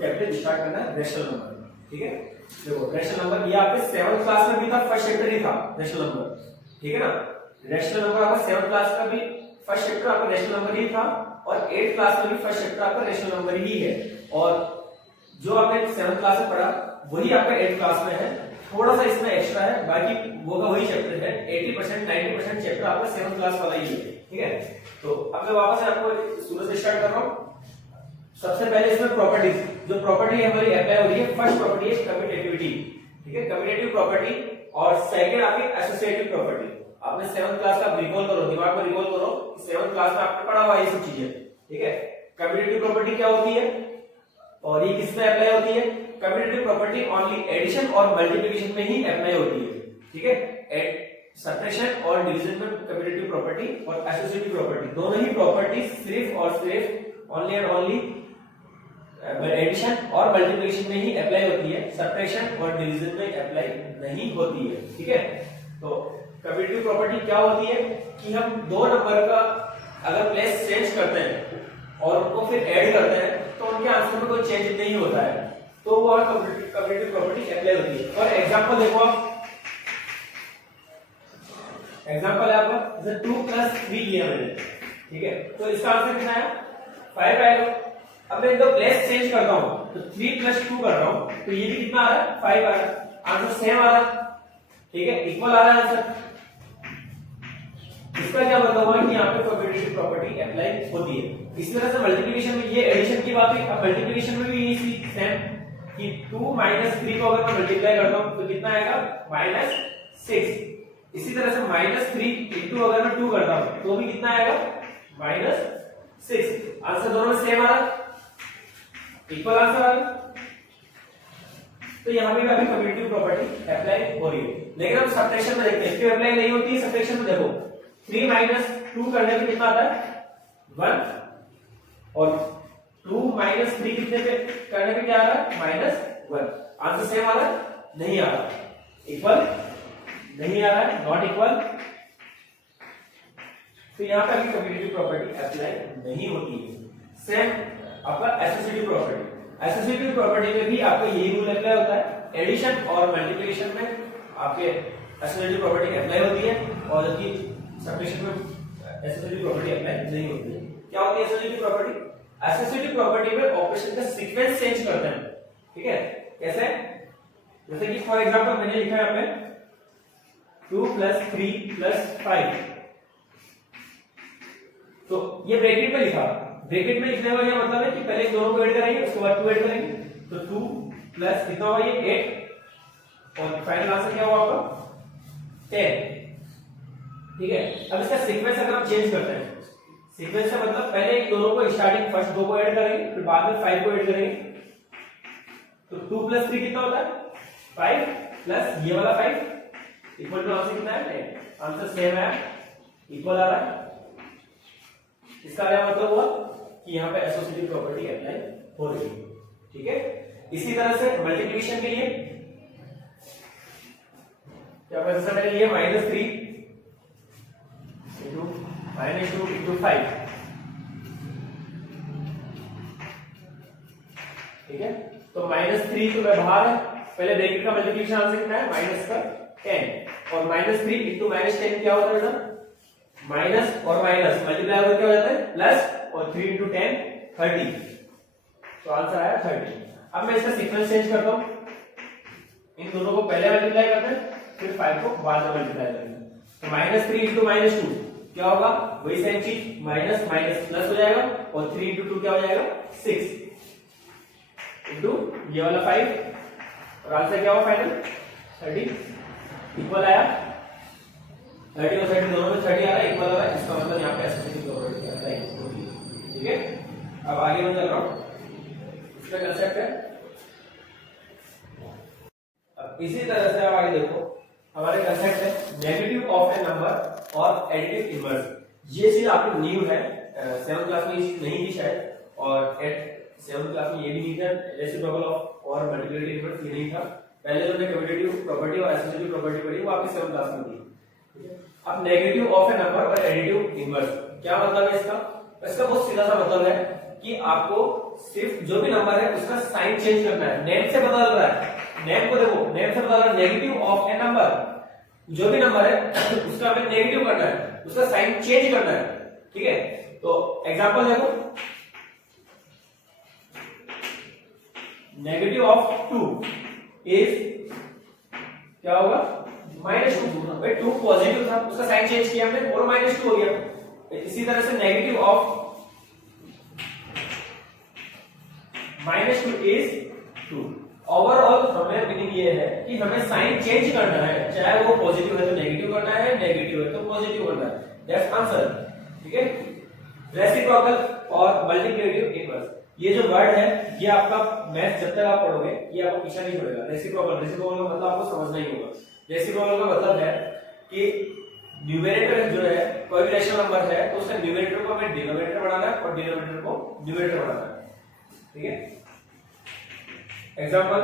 Chapter start करना है rational number. ठीक है, देखो रेशनल नंबर ये आपके 7th क्लास में भी था, फर्स्ट चैप्टर ही था रेशनल नंबर। ठीक है ना, रेशनल नंबर आपका 7th क्लास का भी फर्स्ट चैप्टर आपका रेशनल नंबर ही था और 8th क्लास में भी फर्स्ट चैप्टर आपका रेशनल नंबर ही है। और जो आपने 7th क्लास में पढ़ा वही आपका 8th क्लास में है, थोड़ा सा इसमें एक्स्ट्रा है, बाकी वो का वही चैप्टर है। 80% 90% चैप्टर आपका 7th क्लास वाला ही है। ठीक है, तो अब मैं वापस आपको शुरू से स्टार्ट कर रहा हूँ। सबसे पहले इसमें प्रॉपर्टीज, जो प्रॉपर्टी हमारी अप्लाई हो रही है, फर्स्ट प्रॉपर्टी है कम्यूटेटिविटी। ठीक है, कम्यूटेटिव प्रॉपर्टी, और सेकंड आपकी एसोसिएटिव प्रॉपर्टी। आपने 7th क्लास का रिकॉल करो, दिमाग में रिकॉल करो, 7th क्लास में आपने पढ़ा हुआ ये सब चीजें। ठीक है, कम्यूटेटिव प्रॉपर्टी क्या होती है और ये किसमें अप्लाई होती है? कम्यूटेटिव प्रॉपर्टी ओनली एडिशन और मल्टीप्लिकेशन में ही अप्लाई होती है। ठीक है, सब्ट्रैक्शन और डिवीजन में कम्यूटेटिव प्रॉपर्टी और एसोसिएटिव प्रॉपर्टी दोनों ही प्रॉपर्टी सिर्फ और सिर्फ ओनली एंड ओनली एडिशन और मल्टीप्लिकेशन में ही अप्लाई होती है, सब्ट्रैक्शन और डिवीजन में अप्लाई नहीं होती है। ठीक है, तो कम्यूटेटिव प्रॉपर्टी क्या होती है कि हम दो नंबर का अगर प्लेस चेंज करते हैं और उनको फिर ऐड करते हैं तो उनके आंसर में कोई चेंज नहीं होता है, तो वो कम्यूटेटिव प्रॉपर्टी अप्लाई होती है। फॉर एग्जांपल देखो आप, एग्जांपल है आपका जैसे 2 + 3 लिया मैंने। ठीक है, तो इसका आंसर कितना है? 5 आएगा। अब मैं इनका प्लेस चेंज करता हूं तो 3 + 2 कर रहा हूं तो ये भी कितना आ रहा है? 5 आ रहा है। आंसर सेम आ रहा है। ठीक है, इक्वल आ रहा है आंसर। इसका क्या मतलब हुआ कि यहाँ पे कम्यूटेटिव प्रॉपर्टी अप्लाई होती है। इसी तरह से मल्टीप्लिकेशन में, ये एडिशन की बात हुई, अब मल्टीप्लिकेशन में भी यही सेम कि 2 - 3 को अगर मैं मल्टीप्लाई करता हूं तो कितना आएगा? -6। इसी तरह से -3 इंटू अगर मैं 2 करता हूं तो भी कितना आएगा? -6। आंसर दोनों में सेम आ रहा है, इक्वल आंसर आ रहा है। तो यहाँ पे भी अभी कम्यूटेटिव प्रॉपर्टी अप्लाई हो रही है। लेकिन हम सब्ट्रैक्शन में देखते हैं, क्यों अप्लाई नहीं होती है सब्ट्रैक्शन में? देखो 3 - 2 करने पे कितना आता है? 1, और 2 - 3 कितने पे करने पे क्या आ रहा है? -1। आंसर सेम आ रहा है? नहीं आ रहा। इक्वल नहीं आ रहा है, नॉट इक्वल। तो यहाँ पे अभी कम्यूटेटिव प्रॉपर्टी अप्लाई नहीं होती है। सेम आपका एसोसिएटिव प्रॉपर्टी, एसोसिएटिव प्रॉपर्टी में भी आपको यही रूल अप्लाई होता है। एडिशन और मल्टीप्लिकेशन में आपके एसोसिएटिव प्रॉपर्टी अप्लाई होती है और जबकि सब्ट्रैक्शन में एसोसिएटिव प्रॉपर्टी अप्लाई नहीं होती है। क्या होती है एसोसिएटिव प्रॉपर्टी? एसोसिएटिव प्रॉपर्टी में ऑपरेशन का सीक्वेंस चेंज करते हैं। ठीक है, कैसे? जैसे कि फॉर एग्जांपल मैंने लिखा है यहाँ पे 2 + 3 + 5, तो ये ब्रैकेट में लिखा। ब्रैकेट में लिखने का ये मतलब है कि पहले दोनों को ऐड करेंगे, उसके बाद 2 ऐड करेंगे, तो 2 प्लस कितना हुआ? ये 8, और फाइनल आंसर क्या हुआ आपका? 10। ठीक है, अब इसका सीक्वेंस अगर हम चेंज करते हैं, सीक्वेंस का मतलब पहले दोनों को स्टार्टिंग फर्स्ट 2 को ऐड करेंगे, फिर बाद में 5 को ऐड करेंगे, तो 2 + 3 कितना होता है? 5 प्लस ये वाला 5 इक्वल टू आंसर कितना है? 10। आंसर सेम है, इक्वल आ रहा है। इसका क्या मतलब हुआ कि यहाँ पे एसोसिएटिव प्रॉपर्टी अप्लाई हो रही है। ठीक है, इसी तरह से मल्टीप्लिकेशन के लिए क्या जैसे मैंने लिए -3 इंटू -2 इंटू 5। ठीक है, तो -3 तो मैं बाहर है, पहले ब्रैकेट का मल्टीप्लिकेशन आंसर कितना है? -10, और -3 इंटू -10 क्या होता है बेटा? माइनस और माइनस मल्टीप्लाई होकर क्या हो जाता है? प्लस, और 3 इंटू 10 30, तो आंसर आया 30। अब मैं इसका सीक्वेंस चेंज करता हूं, इन दोनों को पहले मल्टीप्लाई करते हैं, फिर 5 को बाद में मल्टीप्लाई करते हैं। तो -3 इंटू -2 क्या होगा? वही सेम चीज, माइनस माइनस प्लस हो जाएगा, और 3 इंटू 2 क्या हो जाएगा? 6 इंटू ये वाला 5, और आंसर क्या हुआ फाइनल? 30। इक्वल आया, 30 और 30 दोनों में 30 आ रहा है, इक्वल आ रहा है। इसका मतलब यहाँ पे एसोसिएटिव प्रॉपर्टी अप्लाई होती है। ठीक है, अब आगे मैं चल रहा हूँ, इसका कंसेप्ट है। अब इसी तरह से आप आगे देखो, हमारे कंसेप्ट है नेगेटिव ऑफ ए नंबर और एडिटिव इनवर्स। ये चीज आपकी न्यू है, 7th क्लास में नहीं थी शायद, और 7th क्लास में ये भी नहीं था। रेसिप्रोकल ऑफ और मल्टीप्लिकेटिव इनवर्स ये नहीं था। पहले जो कम्यूटेटिव प्रॉपर्टी और एसोसिएटिव प्रॉपर्टी पढ़ी वो आपकी 7th क्लास में थी। अब नेगेटिव ऑफ ए नंबर और एडिटिव इनवर्स क्या मतलब है इसका? इसका बहुत सीधा सा मतलब है कि आपको सिर्फ जो भी नंबर है उसका साइन चेंज करना है। नेम से बदल रहा है, नेम को देखो, नेम से बदल रहा है, नेगेटिव ऑफ ए नंबर, जो भी नंबर है उसका हमें नेगेटिव करना है, उसका साइन चेंज करना है। ठीक है, तो एग्जांपल देखो, नेगेटिव ऑफ 2 इज क्या होगा, -2। भाई 2 पॉजिटिव था, उसका साइन चेंज किया हमने और -2 हो गया। इसी तरह से नेगेटिव ऑफ -2 इज 2। ओवरऑल हमें मीनिंग ये है कि हमें साइन चेंज करना है, चाहे वो पॉजिटिव है तो नेगेटिव करना है, नेगेटिव है तो पॉजिटिव करना है। That's answer. ठीक है, रेसिप्रोकल और मल्टीप्लिकेटिव इनवर्स, ये जो वर्ड है ये आपका मैथ जब तक आप पढ़ोगे ये आपको पीछा नहीं छोड़ेगा। रेसिप्रोकल, रेसिप्रोकल का मतलब आपको समझना ही होगा। रेसिप्रोकल का मतलब है कि न्यूमरेटर जो है, कोई भी रैशनल नंबर है तो उसका न्यूमरेटर को हमें डिनोमिनेटर बनाना है और डिनोमिनेटर को न्यूमरेटर बनाना है। ठीक है, example,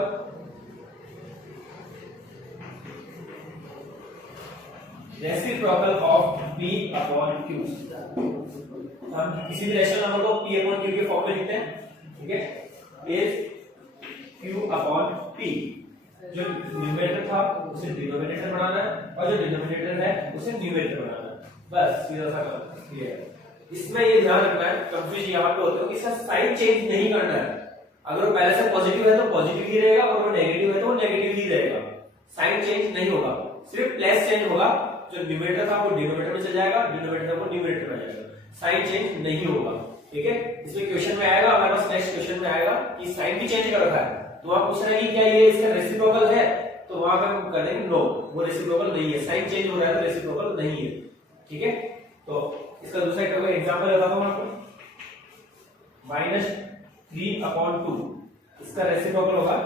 reciprocal of p upon q। हम किसी भी रैशनल नंबर को p अपॉन q के फॉर्म में लिखते हैं। ठीक है, इज q अपॉन p। जो न्यूमरेटर था उसे डिनोमिनेटर बनाना है और जो डिनोमिनेटर है उसे न्यूमरेटर बनाना है, बस सीधा सा काम, क्लियर। इसमें ये ध्यान रखना है, कंफ्यूज यहाँ पे होते हो कि इसका साइन चेंज नहीं करना है। अगर वो पहले से पॉजिटिव है तो पॉजिटिव ही रहेगा और वो नेगेटिव है तो वो नेगेटिव ही रहेगा, साइन चेंज नहीं होगा, सिर्फ प्लस चेंज होगा। जो न्यूमरेटर था वो डिनोमिनेटर में चला जाएगा, डिनोमिनेटर को न्यूमरेटर में जाएगा, साइन चेंज नहीं होगा। ठीक है, इसमें क्वेश्चन में आएगा, हमारे पास नेक्स्ट क्वेश्चन में आएगा कि साइन भी चेंज कर रखा है, तो आप पूछ रहे हैं कि क्या ये इसका रेसिप्रोकल है, तो वहां पे हम कर देंगे नो, वो रेसिप्रोकल नहीं है, साइन चेंज हो रहा है तो रेसिप्रोकल नहीं है। ठीक है, तो इसका दूसरा एग्जांपल बताता हूं आपको, -3/2, इसका रेसिप्रोकल होगा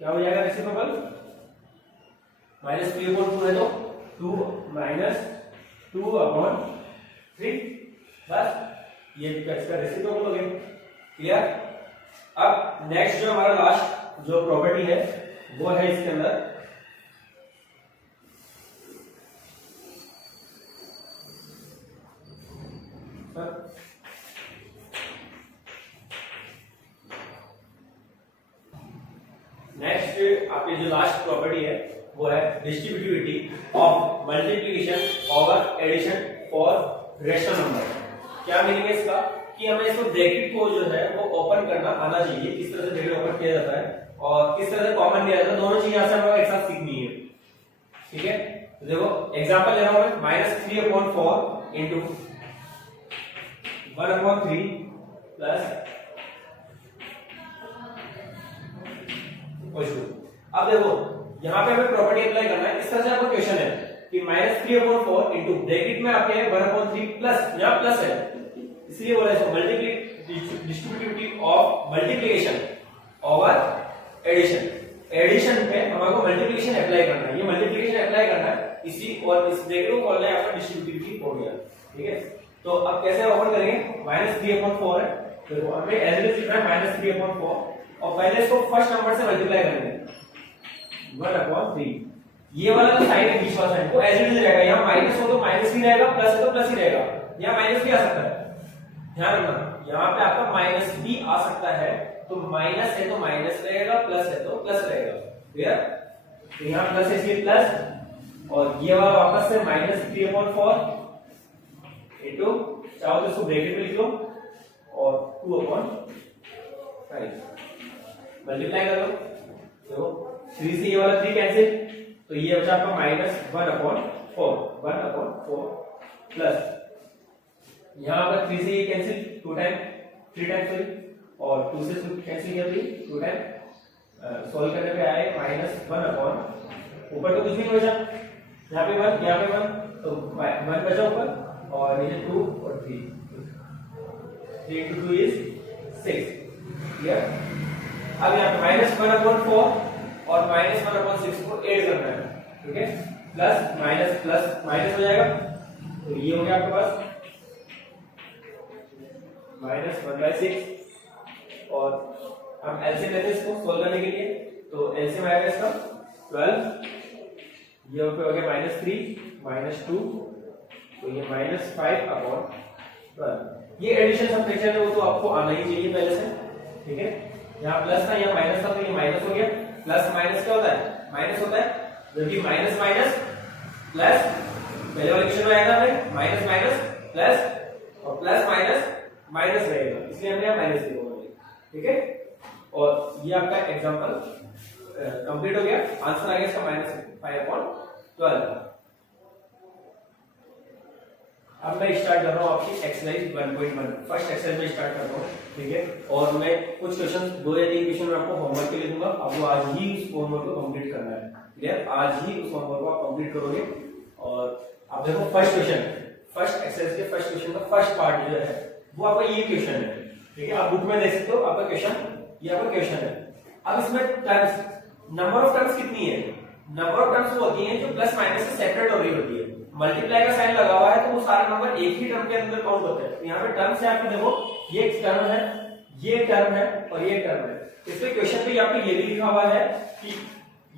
क्या हो जाएगा, रेसिप्रोकल -3/2 है तो 2 - 2/3, बस ये इसका रेसिप्रोकल हो गया। क्लियर। अब नेक्स्ट जो हमारा लास्ट जो प्रॉपर्टी है वो है इसके अंदर नेक्स्ट आपकी जो लास्ट प्रॉपर्टी है वो है distributivity of multiplication over addition for rational number. क्या मीनिंग है इसका, कि हमें इसको ब्रैकेट को जो है वो ओपन करना आना चाहिए, किस तरह से ब्रैकेट ओपन किया जाता है और किस तरह से कॉमन लिया जाता है, दोनों चीजें यहां से हमें एक साथ सीखनी है। ठीक है, तो देखो एग्जांपल ले रहा हूं मैं, -3/4 इंटू 1/3 प्लस। अब देखो यहाँ पे हमें प्रॉपर्टी अप्लाई करना है, इस तरह से आपका क्वेश्चन है कि -3/4 इंटू ब्रैकेट में आपके 1/3 प्लस, यहाँ प्लस है इसलिए बोला इसको distributivity of multiplication over addition. Addition पे हमको मल्टीप्लिकेशन अप्लाई करना है, ये मल्टीप्लिकेशन अप्लाई करना है इसी, और इस ब्रैकेट को बोलना है आपका डिस्ट्रीब्यूटिविटी हो गया। ठीक है, तो अब कैसे ओपन करेंगे, -3/4 है तो हमें एज इट इज लिखना है -3/4 और पहले इसको फर्स्ट नंबर से मल्टीप्लाई करेंगे 1/3। ये वाला जो साइन है बीच वाला साइन वो एज इट इज रहेगा, यहाँ माइनस हो तो माइनस ही रहेगा, प्लस है तो प्लस ही रहेगा, यहाँ माइनस भी आ सकता है, ध्यान रखना यहाँ पे आपका माइनस भी आ सकता है, तो माइनस है तो माइनस रहेगा, प्लस है तो प्लस रहेगा। क्लियर, तो यहाँ प्लस है इसलिए प्लस, और ये वाला वापस से -3/4 इनटू, चाहो तो इसको ब्रैकेट में लिख लो और 2/5 मल्टीप्लाई कर लो, तो 3 से ये वाला 3 कैंसिल, तो ये बचा आपका -1/4 प्लस यहाँ पर 3 से ये कैंसिल 3 टाइम और 2 से कैंसिल किया 2 टाइम, सॉल्व करने पे आए -1/, ऊपर तो कुछ भी नहीं बचा, यहाँ पे 1 यहाँ पे 1, तो 1 बचा ऊपर और नीचे 2 और 3 into 2 is 6। क्लियर। अब यहाँ पे -1/4 और -1/6 को ऐड करना है। ठीक है, प्लस माइनस प्लस माइनस हो जाएगा, तो ये हो गया आपके पास -1/6, और हम एलसीएम लेते हैं इसको सोल्व करने के लिए, तो एलसीएम आएगा इसका 12 ये पे हो गया -3 -2, तो ये -5/12। ये एडिशन सब्ट्रैक्शन है वो तो आपको आना ही चाहिए पहले से, ठीक है। यहाँ प्लस था यहाँ माइनस था, तो ये माइनस हो गया। प्लस माइनस क्या होता है? माइनस होता है, जबकि माइनस माइनस प्लस पहले वाले क्वेश्चन में आया था हमें माइनस माइनस प्लस, और प्लस माइनस माइनस रहेगा, इसलिए हमने यहाँ माइनस लिखा हुआ है, ठीक है। और ये आपका एग्जांपल कंप्लीट हो गया। आंसर आ गया इसका -5/12। अब मैं स्टार्ट कर रहा हूँ आपकी एक्सरसाइज 1.1, फर्स्ट एक्सरसाइज में स्टार्ट कर रहा हूँ, ठीक है। और मैं कुछ क्वेश्चन 2 या 3 क्वेश्चन मैं आपको होमवर्क के लिए दूंगा, आपको आज ही उस होमवर्क को कंप्लीट करना है, क्लियर। आज ही उस होमवर्क को आप कंप्लीट करोगे। और आप देखो फर्स्ट क्वेश्चन, फर्स्ट एक्सरसाइज के फर्स्ट क्वेश्चन का फर्स्ट पार्ट जो है वो आपका ये क्वेश्चन है, ठीक है। आप बुक में देख सकते हो आपका क्वेश्चन, ये आपका क्वेश्चन है। अब इसमें टर्म्स, नंबर ऑफ टर्म्स कितनी है? नंबर ऑफ टर्म्स वो होती हैं जो प्लस माइनस से सेपरेट हो रही होती है। मल्टीप्लाई का साइन लगा हुआ है तो वो सारे नंबर एक ही टर्म के अंदर काउंट होते हैं। तो यहाँ पे टर्म्स है आपके, देखो ये एक टर्म है, ये टर्म है और ये टर्म है। इसमें क्वेश्चन पे आपको ये भी लिखा हुआ है कि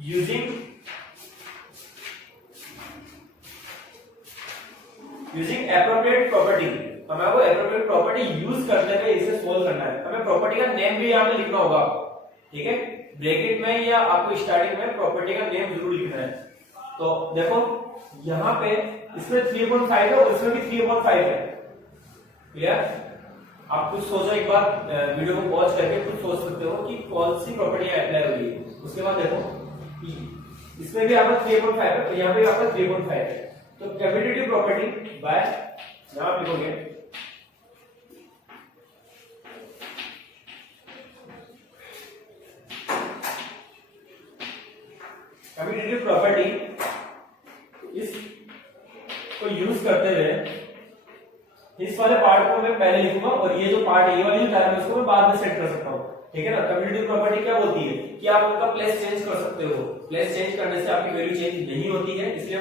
यूजिंग एप्रोप्रिएट प्रॉपर्टी, हमें वो एप्रोप्रिएट प्रॉपर्टी यूज करते हुए इसे सोल्व करना है। हमें प्रॉपर्टी का नेम भी यहाँ पे लिखना होगा, ठीक है। ब्रैकेट में या आपको स्टार्टिंग में प्रॉपर्टी का नेम जरूर लिखना है। तो देखो यहाँ पे इसमें 3/5 है और इसमें भी 3/5 है, क्लियर। आप कुछ सोचो, एक बार वीडियो को पॉज करके कुछ सोच सकते हो कि कौन सी प्रॉपर्टी अप्लाई होगी। उसके बाद देखो इसमें भी आपका 3/5 है, तो यहाँ पे आपका 3/5 है। तो कम्यूटेटिव प्रॉपर्टी बाय, यहां आप लिखोगे कम्यूटेटिव प्रॉपर्टी इस को यूज करते हुए इस वाले पार्ट को मैं पहले लिखूंगा और ये जो पार्ट है, ये वाली जो टर्म है उसको मैं बाद में सेट कर सकता हूँ, ठीक है ना। कम्यूटेटिव प्रॉपर्टी क्या बोलती है कि आप उनका प्लेस चेंज कर सकते हो। प्लेस चेंज करने से आपकी वैल्यू चेंज नहीं होती है, इसलिए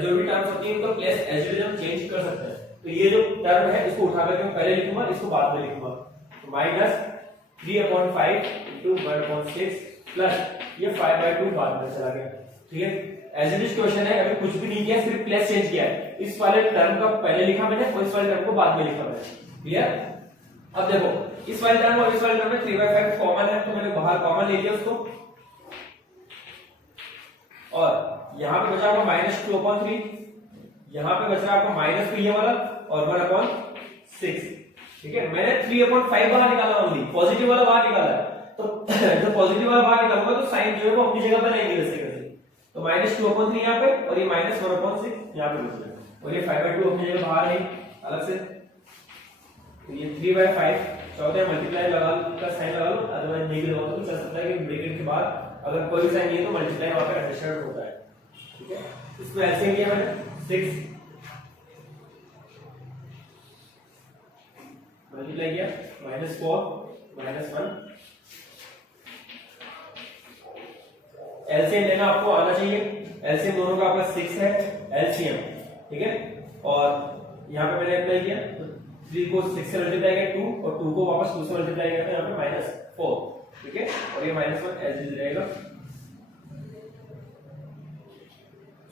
जो भी टर्म्स होती है उनका प्लेस एज यूजुअल हम चेंज कर सकते हैं। तो ये जो टर्म है इसको उठा करके मैं पहले लिखूंगा, इसको बाद में लिखूंगा। तो -3/5 × 1/6 प्लस ये 5/2 बाद में चला गया, ठीक है। एज इट इज क्वेश्चन है, अभी कुछ भी नहीं किया, सिर्फ प्लेस चेंज किया है। इस वाले टर्म का पहले लिखा मैंने और इस वाले टर्म को बाद में लिखा मैंने, क्लियर। अब देखो इस वाले टर्म और इस वाले टर्म में 3/5 कॉमन है, तो मैंने बाहर कॉमन ले लिया उसको। और यहाँ पे बचा आपका -2/3, यहाँ पे बच रहा है आपका -2 ये वाला और 1/6, ठीक है। मैंने 3/5 बाहर निकाला, ओनली पॉजिटिव वाला बाहर निकाला है। तो जब पॉजिटिव वाला बाहर निकालूंगा तो साइन जो है वो अपनी जगह पर रहेंगे वैसे कैसे। तो -2/3 यहाँ पे और ये -1/6 यहाँ पे बच गया, और ये 5/2 अपनी जगह बाहर है अलग से। तो ये 3/5 चौथे मल्टीप्लाई लगा का साइन लगा लो, अदरवाइज नहीं भी होगा तो चल सकता है कि ब्रैकेट के बाद अगर कोई साइन नहीं है तो मल्टीप्लाई वहां पे एडजस्टेड होता है, ठीक है। इसमें ऐसे किया मैंने 6 मल्टीप्लाई किया -4 -1। एलसीएम लेना आपको आना चाहिए, एलसीएम दोनों का आपका 6 है एलसीएम, ठीक है। और यहाँ पे मैंने अप्लाई किया तो 3 को 6 से मल्टीप्लाई किया 2 और 2 को वापस 2 से मल्टीप्लाई किया तो यहाँ पे -4, ठीक है। और ये -1 एलसीएम रहेगा।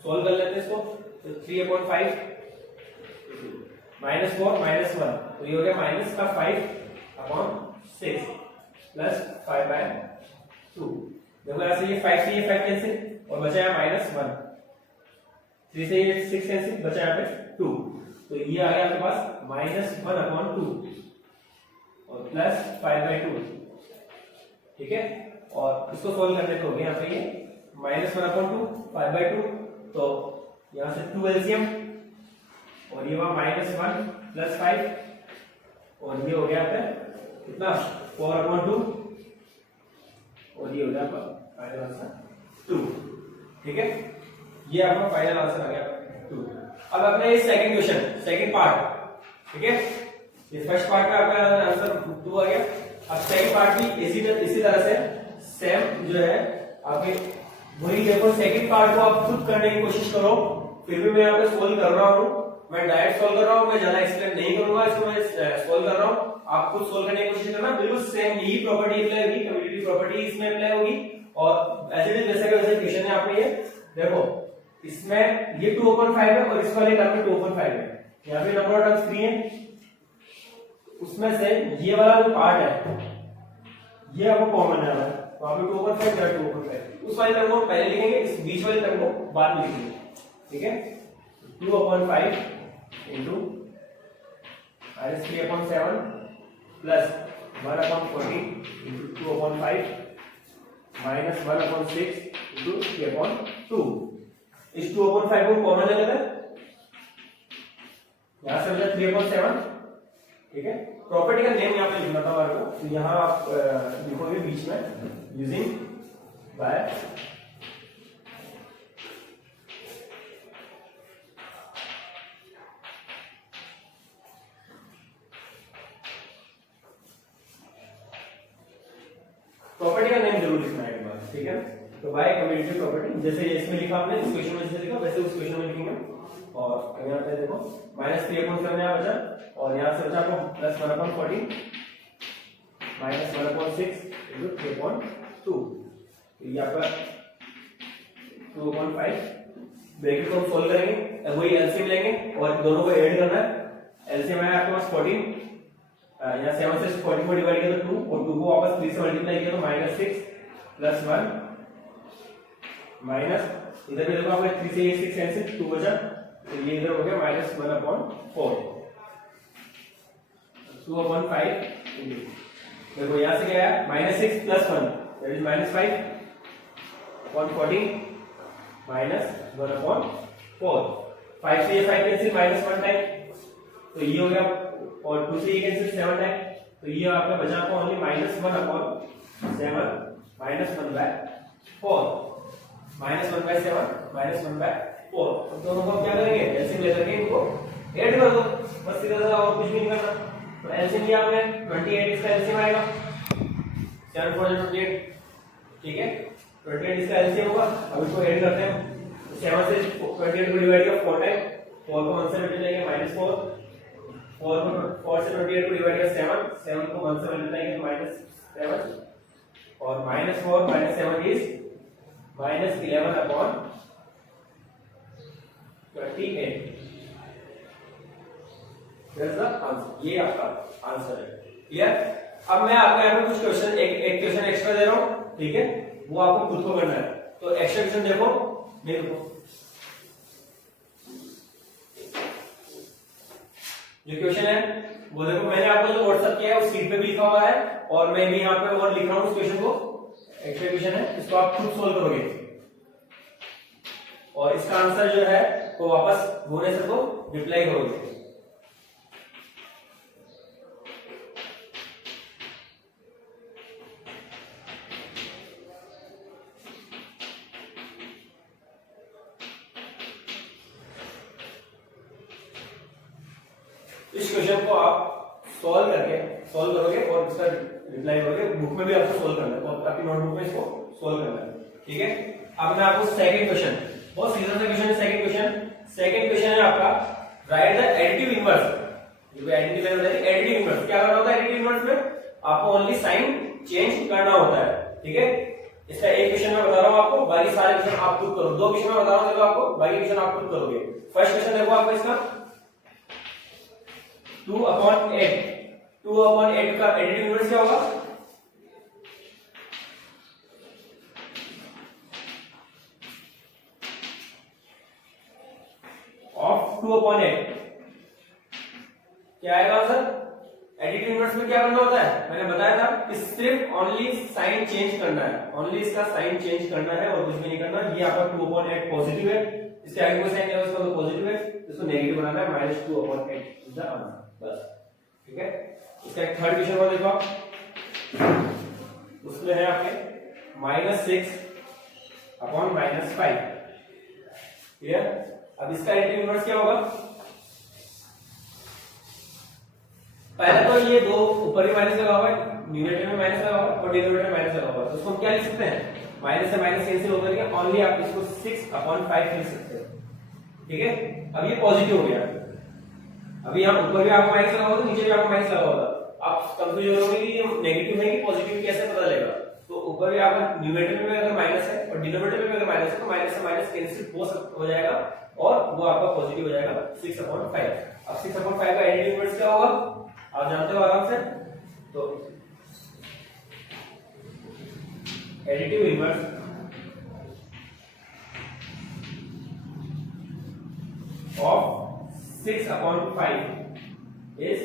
सॉल्व कर लेते हैं इसको। तो 3/5 -4 -1, तो ये हो गया -5/6 प्लस 5/2। देखो ऐसे ये 5 से ये 5 कैंसिल और बचा है -1, 3 से ये 6 कैंसिल, बचा यहाँ पे 2। तो ये आ गया आपके पास -1/2 और प्लस 5/2, ठीक है। और इसको सोल्व करने को हो गया यहाँ पे ये -1/2 5/2, तो यहाँ से 2 एलसीएम और ये हुआ -1 प्लस 5 और ये हो गया आपका कितना 4/2 और ये हो गया आपका फाइनल आंसर 2, ठीक है। ये आपका फाइनल आंसर आ गया 2। अब अपना ये सेकंड क्वेश्चन, सेकंड पार्ट, ठीक है। ये फर्स्ट पार्ट में आपका आंसर 2 आ गया। अब सेकंड पार्ट भी इसी तरह से सेम जो है आपके वही। देखो सेकंड पार्ट को आप खुद करने की कोशिश करो, फिर भी मैं यहाँ पे सोल्व कर रहा हूँ, मैं डायरेक्ट सोल्व कर रहा हूँ, मैं ज्यादा एक्सप्लेन नहीं करूंगा इसको, मैं सोल्व कर रहा हूँ। आप खुद सोल्व करने की कोशिश करना, बिल्कुल सेम यही प्रॉपर्टी अप्लाई होगी, कम्यूटेटिव प्रॉपर्टी इसमें अप्लाई होगी और ऐसे भी जैसे कि वैसे क्वेश्चन है आपने ये देखो इसमें ये 2/5 है और इस वाले टर्म में 2/5 है। यहाँ पे नंबर ऑफ टर्म्स 3 है, उसमें से ये वाला जो पार्ट है ये आपको कॉमन है, तो आप 2/5 या 2/5 उस वाले टर्म को पहले लिखेंगे, इस बीच वाले टर्म को बाद में लिखेंगे। ठीक है, 2/5 into -3/7 plus 1/40 into 2/5 minus 1/6 into 3/2। इस 2/5 को कॉमन ले लेते हैं, यहां से बचा 3/7। ठीक है, प्रॉपर्टी का नेम यहाँ पे लिखना था हमारे को, तो यहाँ आप लिखोगे बीच में यूजिंग बाय प्रॉपर्टी का नेम जरूर लिखना है एक बार। ठीक है, तो बाय कम्यूटेटिव प्रॉपर्टी, जैसे इसमें लिखा आपने, इस क्वेश्चन में जैसे लिखा वैसे उस क्वेश्चन में लिखेंगे। और यहाँ पे देखो -3/7 यहाँ बचा, और यहाँ से बचा आपको +1/40 माइनस 1/6 इंटू 3/2। तो ये आपका 2/5 ब्रैकेट को हम सोल्व करेंगे, वही एलसीएम लेंगे और दोनों को ऐड करना है। एलसीएम है आपके पास 14, यहाँ 7 से 14 को डिवाइड किया तो 2, और 2 को वापस 3 से मल्टीप्लाई किया तो -6 प्लस 1 माइनस, इधर भी देखो आपको 3 से ये 6 कैंसिल, 2 बचा, तो ये इधर हो गया -1/4 2/5 इंटू, देखो यहाँ से क्या है -6 प्लस 1 दैट इज -5 140 माइनस 1/4, 5 से ये 5 कैंसिल -1 टाइम, तो ये हो गया, और 2 से ये कैंसिल 7 टाइम, तो ये आपका बचा आपको ओनली -1/7 -1/4 -1/4। तो दोनों को क्या करेंगे, एलसीएम लेकर के इनको ऐड कर दो, बस सीधा सीधा, और कुछ भी नहीं करना। तो एलसीएम लिया आपने 28, इसका एलसीएम आएगा 7 4 28। ठीक है, 28 इसका एलसीएम होगा। अब इसको ऐड करते हैं, 7 से 28 को डिवाइड किया 4 टाइम, 4 को 1 से मल्टीप्लाई किया -4, 4 से 28 को डिवाइड किया 7, 7 को 1 से मल्टीप्लाई किया -7, और -4 -7 इज -11/28। दैट्स द आंसर, ये आपका आंसर है। क्लियर? अब मैं आपको यहाँ पे कुछ क्वेश्चन, एक क्वेश्चन एक्स्ट्रा दे रहा हूँ। ठीक है, वो आपको खुद को करना है। तो एक्स्ट्रा क्वेश्चन देखो, मेरे को जो क्वेश्चन है वो देखो, मैंने आपको जो व्हाट्सएप किया है उस सीट पे भी लिखा हुआ है, और मैं भी यहाँ पे और लिख रहा हूँ उस क्वेश्चन को। एक्स्ट्रा क्वेश्चन है, इसको आप खुद सोल्व करोगे, और इसका आंसर जो है वो वापस भुवनेश्वर को रिप्लाई करोगे। इस क्वेश्चन को आप सोल्व करोगे और इसका रिप्लाई करोगे। बुक में भी आपको सोल्व करना है, तो आपकी नोटबुक में इसको सोल्व करना है। ठीक है, अब मैं आपको सेकंड क्वेश्चन, बहुत सीधा सा क्वेश्चन है। सेकंड क्वेश्चन है आपका, राइट द एडिटिव इनवर्स। जो एडिटिव इनवर्स क्या करना होता है? एडिटिव इनवर्स में आपको ओनली साइन चेंज करना होता है। ठीक है, इसका एक क्वेश्चन मैं बता रहा हूं आपको, बाकी सारे क्वेश्चन आप खुद करो। 2 क्वेश्चन मैं बता रहा हूं, देखो आपको, बाकी क्वेश्चन आप खुद करोगे। फर्स्ट क्वेश्चन देखो आपको, इसका 2/8 का एडिटिव इनवर्स क्या होगा? ऑफ 2/8 क्या आएगा आंसर? एडिटिव इनवर्स में क्या करना होता है? मैंने बताया था कि सिर्फ ओनली साइन चेंज करना है, ओनली इसका साइन चेंज करना है और कुछ भी नहीं करना। ये आपका 2/8 पॉजिटिव है, इसके आगे कोई साइन है उसका तो पॉजिटिव है, इसको नेगेटिव बनाना है। -2/8 इज द आंसर, बस। ठीक है, इसका एक थर्ड क्वेश्चन को देखो आप, उसमें है आपके -6/-5। क्लियर? अब इसका एडिटिव इनवर्स क्या होगा? पहले तो ये दो ऊपर भी माइनस लगा हुआ है, न्यूमरेटर में माइनस लगा हुआ है और डिनोमिनेटर में माइनस लगा हुआ है, तो उसको हम क्या लिख सकते हैं? माइनस से माइनस कैंसिल होकर के ओनली आप इसको 6/5 लिख सकते हैं। ठीक है, अब ये पॉजिटिव हो गया। अभी यहाँ ऊपर भी आपको माइनस लगा हुआ था, नीचे भी आपको माइनस लगा हुआ था। आप कंफ्यूज हो रहे कि ये नेगेटिव है कि पॉजिटिव, कैसे पता चलेगा? तो ऊपर भी आपका न्यूमरेटर में अगर माइनस है और डिनोमिनेटर में अगर माइनस है तो माइनस से माइनस कैंसिल हो जाएगा और वो आपका पॉजिटिव हो जाएगा 6/5। अब 6/5 का एडिटिव इनवर्स क्या होगा आप जानते हो आराम से, तो एडिटिव इनवर्स ऑफ 6/5 इज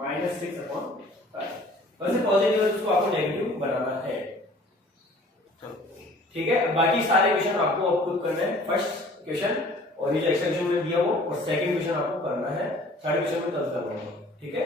-6/5। वैसे पॉजिटिव है उसको आपको नेगेटिव बनाना है, ठीक है। बाकी सारे क्वेश्चन आपको अब खुद करना है, फर्स्ट क्वेश्चन और ये जो एक्स्ट्रा क्वेश्चन मैंने दिया वो, और सेकंड क्वेश्चन आपको करना है, थर्ड क्वेश्चन में कल करना होगा, ठीक है।